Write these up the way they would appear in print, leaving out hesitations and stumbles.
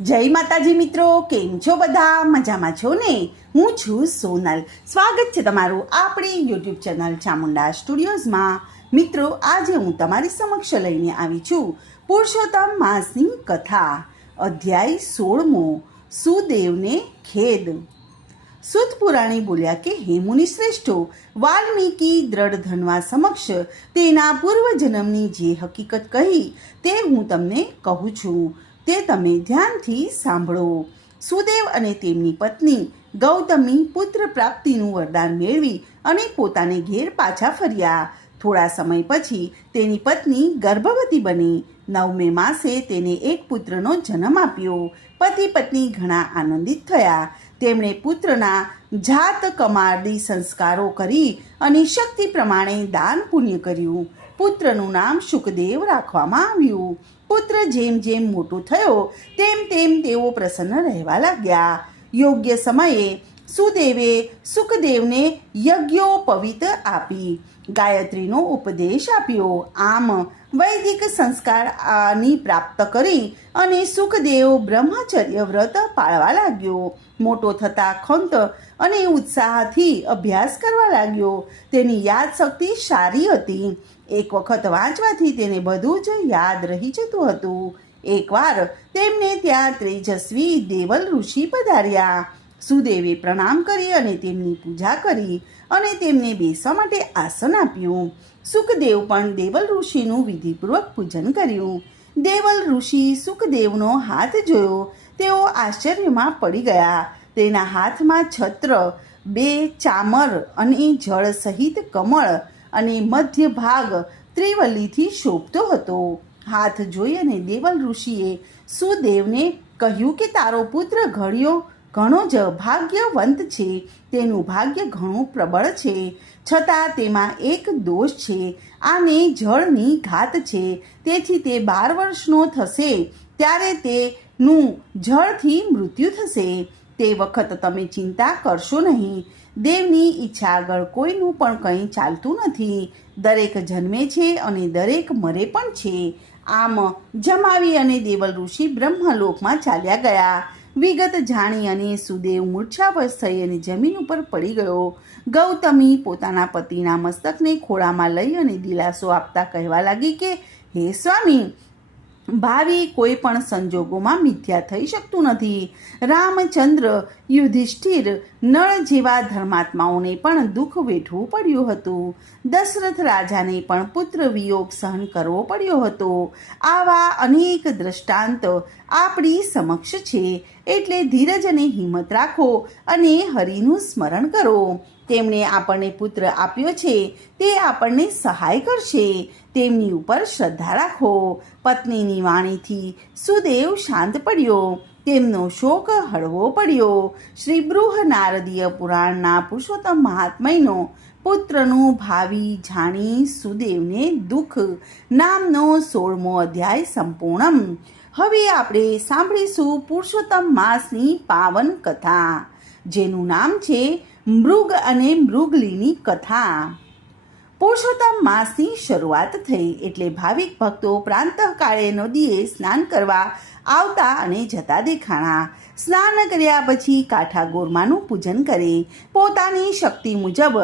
જય માતાજી મિત્રો, કેમ છો બધા? મજામાં છો ને? હું છું સોનલ. સ્વાગત છે તમારું આપણી યુટ્યુબ ચેનલ ચામુંડા સ્ટુડિયોઝમાં. મિત્રો, આજે હું તમારી સમક્ષ લઈને આવી છું પુરુષોત્તમ માસની કથા, અધ્યાય 16મો, સુદેવને ખેદ. સુત પુરાણી બોલ્યા કે હે મુનિ શ્રેષ્ઠો, વાલ્મીકી દ્રઢ ધનવા સમક્ષ તેના પૂર્વજન્મની જે હકીકત કહી તે હું તમને કહું છું, તે તમે ધ્યાનથી સાંભળો. સુદેવ અને તેમની પત્ની ગૌતમી પુત્ર પ્રાપ્તિનું વરદાન મેળવી અને પોતાને ઘેર પાછા ફર્યા. થોડા સમય પછી તેની પત્ની ગર્ભવતી બની. 9મે માસે તેને એક પુત્રનો જન્મ આપ્યો. પતિ પત્ની ઘણા આનંદિત થયા. તેમણે પુત્રના જાત કમારદી સંસ્કારો કરી અને શક્તિ પ્રમાણે દાન પુણ્ય કર્યું. પુત્રનું નામ શુકદેવ રાખવામાં આવ્યું. પુત્ર જેમ જેમ મોટો થયો તેમ તેમ તેઓ પ્રસન્ન રહેવા લાગ્યા. યોગ્ય સમયે સુદેવે સુખદેવને યજ્ઞોપવિત આપી ગાયત્રીનો ઉપદેશ આપ્યો. આમ વૈદિક સંસ્કારની પ્રાપ્ત કરી અને સુખદેવ બ્રહ્મચર્ય વ્રત પાળવા લાગ્યો. મોટો થતાં ખંત અને ઉત્સાહથી અભ્યાસ કરવા લાગ્યો. તેની યાદશક્તિ સારી હતી. એક વખત વાંચવાથી તેને બધું જ યાદ રહી જતું હતું. એકવાર તેમને ત્યાં તેજસ્વી દેવલ ઋષિ પધાર્યા. સુદેવે પ્રણામ કરી અને તેમની પૂજા કરી અને તેમને બેસવા માટે આસન આપ્યું. સુખદેવ પણ દેવલ ઋષિનું વિધિપૂર્વક પૂજન કર્યું. દેવલ ઋષિ સુખદેવનો હાથ જોયો. તેઓ આશ્ચર્યમાં પડી ગયા. તેના હાથમાં છત્ર, 2 ચામર અને જળ સહિત કમળ અને મધ્ય ભાગ ત્રિવલ્લીથી શોભતો હતો. હાથ જોઈ અને દેવલ ઋષિએ સુદેવને કહ્યું કે તારો પુત્ર ઘણો જ ભાગ્યવંત છે. તેનું ભાગ્ય ઘણું પ્રબળ છે, છતાં તેમાં એક દોષ છે. આને જળની ઘાત છે. તેથી તે 12 વર્ષનો થશે ત્યારે તેનું જળથી મૃત્યુ થશે. તે વખત તમે ચિંતા કરશો નહીં. દેવની ઈચ્છા આગળ કોઈનું પણ કંઈ ચાલતું નથી. દરેક જન્મે છે અને દરેક મરે પણ છે. આમ જમાવી અને દેવલ ઋષિ બ્રહ્મલોકમાં ચાલ્યા ગયા. વિગત જાણી અને સુદેવ મૂર્છાવશ થઈ અને જમીન ઉપર પડી ગયો. ગૌતમી પોતાના પતિના મસ્તકને ખોળામાં લઈ અને દિલાસો આપતા કહેવા લાગી કે હે સ્વામી, ભાવિ કોઈ પણ સંજોગોમાં મિથ્યા થઈ શકતું નથી. રામચંદ્ર, યુધિષ્ઠિર, નળ જેવા ધર્માત્માઓને પણ દુઃખ વેઠવું પડ્યું હતું. દશરથ રાજાને પણ પુત્ર વિયોગ સહન કરવો પડ્યો હતો. આવા અનેક દ્રષ્ટાંત આપણી સમક્ષ છે. એટલે ધીરજ અને હિંમત રાખો અને હરિનું સ્મરણ કરો. તેમણે આપણને પુત્ર આપ્યો છે, તે આપણને સહાય કરશે. તેમની ઉપર શ્રદ્ધા રાખો. પત્નીની વાણીથી સુદેવ શાંત પડ્યો. તેમનો શોક હળવો પડ્યો. શ્રી બૃહ નારદીય પુરાણના પુરુષોત્તમ મહાત્મયનો પુત્રનું ભાવિ જાણી સુદેવને દુઃખ નામનો 16મો અધ્યાય સંપૂર્ણ. હવે આપણે સાંભળીશું પુરુષોત્તમ માસની પાવન કથા, જેનું નામ છે મૃગ અને મૃગલીની કથા. પુરુષોત્તમ માસની શરૂઆત થઈ એટલે ભાવિક ભક્તો પ્રાંતઃકાળે નદીએ સ્નાન કરવા આવતા અને જતા દેખાણા. સ્નાન કર્યા પછી કાંઠા ગોરમાનું પૂજન કરે. પોતાની શક્તિ મુજબ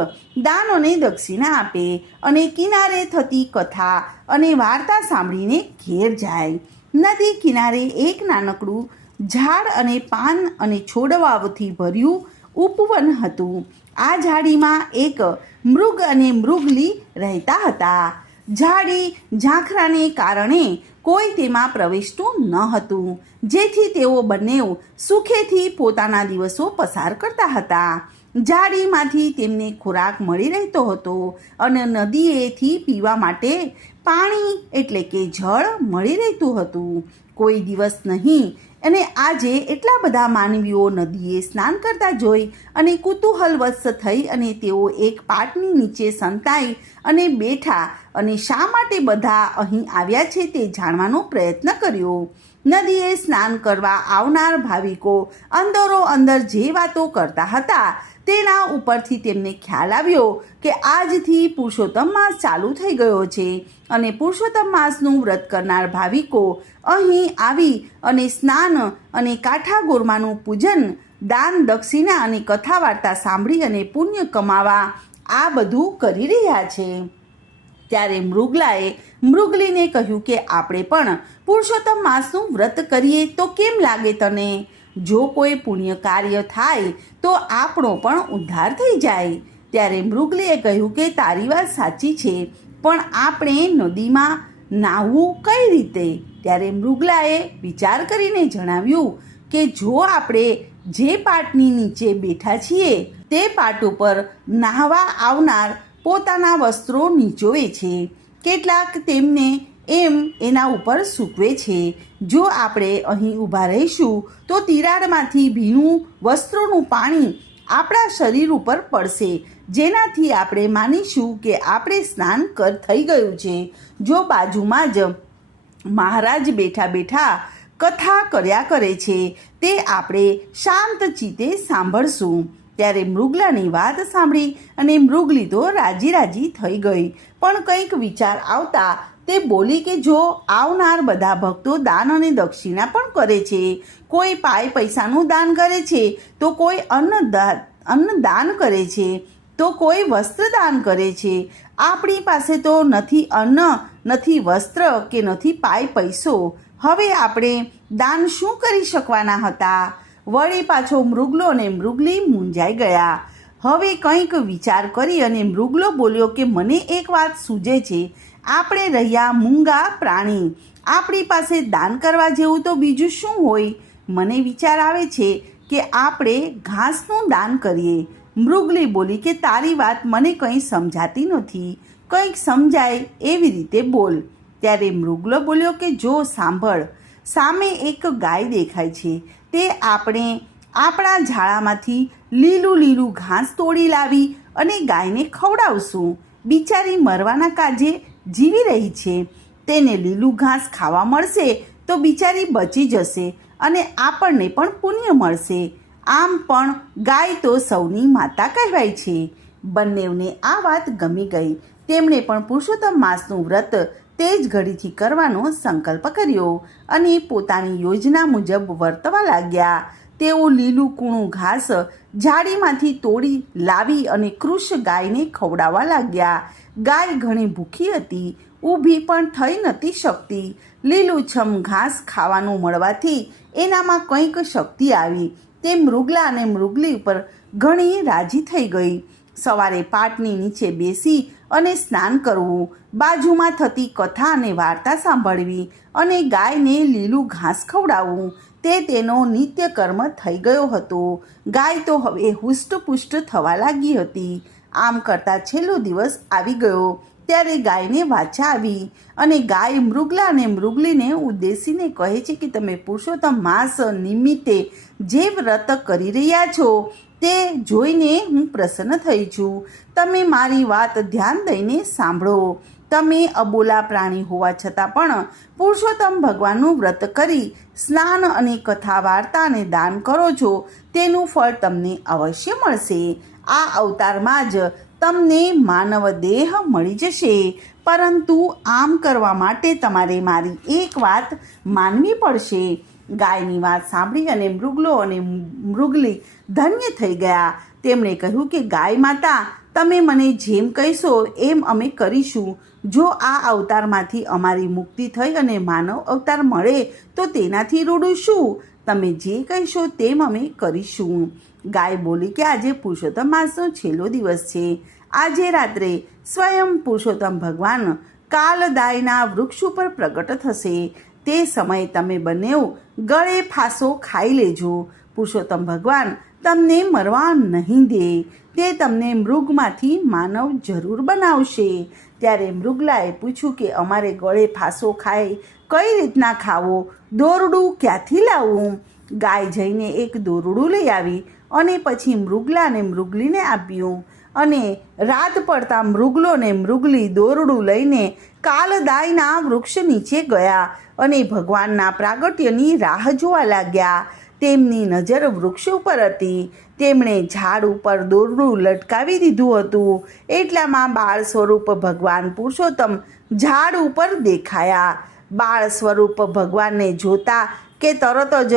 દાનોને દક્ષિણા આપે અને કિનારે થતી કથા અને વાર્તા સાંભળીને ઘેર જાય. નદી કિનારે એક નાનકડું ઝાડ અને પાન અને છોડવાઓથી ભર્યું ઉપવન હતું. આ ઝાડીમાં એક મૃગ અને મૃગલી રહેતા હતા. ઝાડી ઝાંખરાને કારણે કોઈ તેમાં પ્રવેશતું ન હતું, જેથી તેઓ બંને સુખેથી પોતાના દિવસો પસાર કરતા હતા. ઝાડીમાંથી તેમને ખોરાક મળી રહેતો હતો અને નદીએથી પીવા માટે પાણી એટલે કે જળ મળી રહેતું હતું. કોઈ દિવસ નહીં અને આજે એટલા બધા માનવીઓ નદીએ સ્નાન કરતા જોઈ અને કુતૂહલવશ થઈ અને તેઓ એક પાટની નીચે સંતાઈ અને બેઠા અને શા માટે બધા અહીં આવ્યા છે તે જાણવાનો પ્રયત્ન કર્યો. નદીએ સ્નાન કરવા આવનાર ભાવિકો અંદરો અંદર જે વાતો કરતા હતા તેના ઉપરથી તેમને ખ્યાલ આવ્યો કે આજથી પુરુષોત્તમ માસ ચાલુ થઈ ગયો છે અને પુરુષોત્તમ માસનું વ્રત કરનાર ભાવિકો અહીં આવી અને સ્નાન અને કાઠા ગોરમાનું પૂજન, દાન દક્ષિણા અને કથા વાર્તા સાંભળી અને પુણ્ય કમાવા આ બધું કરી રહ્યા છે. ત્યારે મૃગલાએ મૃગલીને કહ્યું કે આપણે પણ પુરુષોત્તમ માસનું વ્રત કરીએ તો કેમ લાગે તને? જો કોઈ પુણ્ય કાર્ય થાય તો આપણો પણ ઉદ્ધાર થઈ જાય. ત્યારે મૃગલીએ કહ્યું કે તારી વાત સાચી છે, પણ આપણે નદીમાં નાહવું કઈ રીતે? ત્યારે મૃગલાએ વિચાર કરીને જણાવ્યું કે જો આપણે જે પાટની નીચે બેઠા છીએ તે પાટ ઉપર નાહવા આવનાર પોતાના વસ્ત્રો નીચોવે છે, કેટલાક તેમને એના ઉપર સૂકવે છે. જો આપણે અહીં ઊભા રહીશું તો તિરાડમાંથી ભીનું વસ્ત્રોનું પાણી આપણા શરીર ઉપર પડશે, જેનાથી આપણે માનીશું કે આપણે સ્નાન થઈ ગયું છે. જો બાજુમાં જ મહારાજ બેઠા બેઠા કથા કર્યા કરે છે તે આપણે શાંત ચિત્તે સાંભળશું. ત્યારે મૃગલાની વાત સાંભળી અને મૃગલી તો રાજી રાજી થઈ ગઈ, પણ કંઈક વિચાર આવતા તે બોલી કે જો આવનાર બધા ભક્તો દાન અને દક્ષિણા પણ કરે છે, કોઈ પાય પૈસાનું દાન કરે છે, તો કોઈ અન્ન દાન કરે છે, તો કોઈ વસ્ત્ર દાન કરે છે. આપણી પાસે તો નથી અન્ન, નથી વસ્ત્ર કે નથી પાય પૈસો. હવે આપણે દાન શું કરી શકવાના હતા? વળી પાછો મૃગલો અને મૃગલી મૂંઝાઈ ગયા. હવે કંઈક વિચાર કરી અને મૃગલો બોલ્યો કે મને એક વાત સૂઝે છે. આપણે રહ્યા મૂંગા પ્રાણી, આપણી પાસે દાન કરવા જેવું તો બીજું શું હોય? મને વિચાર આવે છે કે આપણે ઘાસનું દાન કરીએ. મૃગલી બોલી કે તારી વાત મને કંઈ સમજાતી નથી, કંઈક સમજાય એવી રીતે બોલ. ત્યારે મૃગલો બોલ્યો કે જો સાંભળ, સામે એક ગાય દેખાય છે, તે આપણે આપણા ઝાડામાંથી લીલું લીલું ઘાસ તોડી લાવી અને ગાયને ખવડાવશું. બિચારી મરવાના કાજે જીવી રહી છે, તેને લીલું ઘાસ ખાવા મળશે તો બિચારી બચી જશે અને આપણને પણ પુણ્ય મળશે. આમ પણ ગાય તો સૌની માતા કહેવાય છે. બંનેવને આ વાત ગમી ગઈ. તેમણે પણ પુરુષોત્તમ માસનું વ્રત તે જ ઘડીથી કરવાનો સંકલ્પ કર્યો અને પોતાની યોજના મુજબ વર્તવા લાગ્યા. તેઓ લીલું કૂણું ઘાસ ઝાડીમાંથી તોડી લાવી અને કૃષ ગાયને ખવડાવવા લાગ્યા. ગાય ઘણી ભૂખી હતી, ઊભી પણ થઈ નહોતી શકતી. લીલુંછમ ઘાસ ખાવાનું મળવાથી એનામાં કંઈક શક્તિ આવી. તે મૃગલા અને મૃગલી ઉપર ઘણી રાજી થઈ ગઈ. સવારે પાટની નીચે બેસી અને સ્નાન કરવું, બાજુમાં થતી કથા અને વાર્તા સાંભળવી અને ગાયને લીલું ઘાસ ખવડાવવું તે તેનો નિત્ય કર્મ થઈ ગયો હતો. ગાય તો હવે હુષ્ટપુષ્ટ થવા લાગી હતી. આમ કરતાં છેલ્લો દિવસ આવી ગયો. ત્યારે ગાયને વાછા આવી અને ગાય મૃગલા અને મૃગલીને ઉદ્દેશીને કહે છે કે તમે પુરુષોત્તમ માસ નિમિત્તે જે વ્રત કરી રહ્યા છો તે જોઈને હું પ્રસન્ન થઈ છું. તમે મારી વાત ધ્યાન દઈને સાંભળો. તમે અબોલા પ્રાણી હોવા છતાં પણ પુરુષોત્તમ ભગવાનનું વ્રત કરી સ્નાન અને કથા વાર્તા અને દાન કરો છો, તેનું ફળ તમને અવશ્ય મળશે. આ અવતારમાં જ તમને માનવ દેહ મળી જશે. પરંતુ આમ કરવા માટે તમારે મારી એક વાત માનવી પડશે. ગાયની વાત સાંભળી અને મૃગલો અને મૃગલી ધન્ય થઈ ગયા. તેમણે કહ્યું કે ગાય માતા, તમે મને જેમ કહીશો એમ અમે કરીશું. જો આ અવતારમાંથી અમારી મુક્તિ થઈ અને માનવ અવતાર મળે તો તેનાથી રૂડું શું? તમે જે કહીશો તેમ અમે કરીશું. ગાય બોલી કે આજે પુરુષોત્તમ માસનો છેલ્લો દિવસ છે. આજે રાત્રે સ્વયં પુરુષોત્તમ ભગવાન કાલદાયના વૃક્ષ ઉપર પ્રગટ થશે. તે સમયે તમે બંનેઓ ગળે ફાંસો ખાઈ લેજો. પુરુષોત્તમ ભગવાન તમને મરવા નહીં દે. તે તમને મૃગમાંથી માનવ જરૂર બનાવશે. ત્યારે મૃગલાએ પૂછ્યું કે અમારે ગળે ફાંસો ખાઈ કઈ રીતના ખાવો? દોરડું ક્યાંથી લાવવું? ગાય જઈને એક દોરડું લઈ આવી અને પછી મૃગલા અને મૃગલીને આપ્યું. અને રાત પડતા મૃગલો ને મૃગલી દોરડું લઈને કાલદાયના વૃક્ષ નીચે ગયા અને ભગવાનના પ્રાગટ્યની રાહ જોવા લાગ્યા. તેમની નજર વૃક્ષ ઉપર હતી. તેમણે ઝાડ ઉપર દોરડું લટકાવી દીધું હતું. એટલામાં બાળ સ્વરૂપ ભગવાન પુરુષોત્તમ ઝાડ ઉપર દેખાયા. બાળ સ્વરૂપ ભગવાનને જોતા કે તરત જ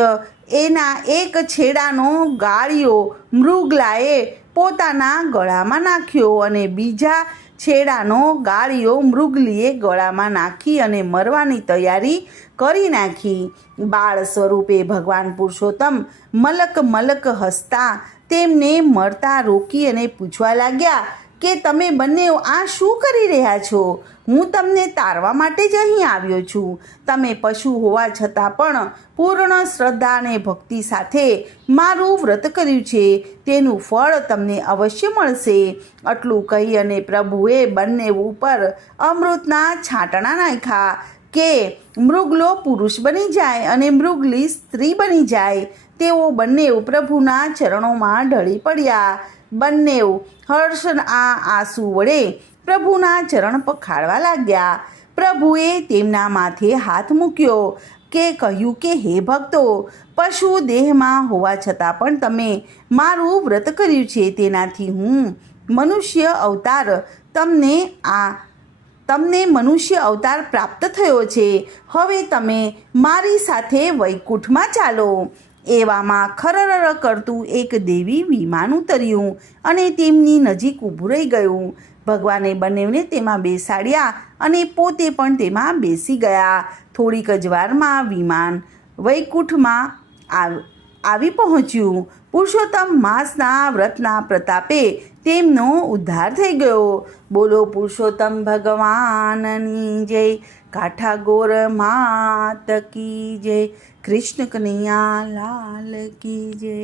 એના એક છેડાનો ગાળિયો મૃગલાએ પોતાના ગળામાં નાખ્યો અને બીજા છેડાનો ગાળિયો મૃગલીએ ગળામાં નાખી અને મરવાની તૈયારી કરી નાખી. બાળ સ્વરૂપે ભગવાન પુરુષોત્તમ મલક મલક હસતા તેમને મરતા રોકી અને પૂછવા લાગ્યા કે તમે બંને આ શું કરી રહ્યા છો? હું તમને તારવા માટે જ અહીં આવ્યો છું. તમે પશુ હોવા છતાં પણ પૂર્ણ શ્રદ્ધા અને ભક્તિ સાથે મારું વ્રત કર્યું છે, તેનું ફળ તમને અવશ્ય મળશે. આટલું કહી અને પ્રભુએ બંને ઉપર અમૃતના છાંટણા નાખ્યા કે મૃગલો પુરુષ બની જાય અને મૃગલી સ્ત્રી બની જાય. તેઓ બંને પ્રભુના ચરણોમાં ઢળી પડ્યા. બંને હર્ષના આંસુ વડે પ્રભુના ચરણ પખાળવા લાગ્યા. પ્રભુએ તેમના માથે હાથ મૂક્યો કે કહ્યું કે હે ભક્તો, પશુ દેહમાં હોવા છતાં પણ તમે મારું વ્રત કર્યું છે, તેનાથી હું મનુષ્ય અવતાર તમને મનુષ્ય અવતાર પ્રાપ્ત થયો છે. હવે તમે મારી સાથે વૈકુંઠમાં ચાલો. એવામાં ખરર કરતું એક દેવી વિમાન ઉતર્યું અને તેમની નજીક ઊભું રહી ગયું. ભગવાને બંનેને તેમાં બેસાડ્યા અને પોતે પણ તેમાં બેસી ગયા. થોડીક જ વારમાં વિમાન વૈકુંઠમાં આવી પહોંચ્યું. પુરુષોત્તમ માસના વ્રતના પ્રતાપે તેમનો ઉદ્ધાર થઈ ગયો. બોલો પુરુષોત્તમ ભગવાનની જય. કાઠા ગોર માત કી જય. કૃષ્ણ કનૈયા લાલ કી જય.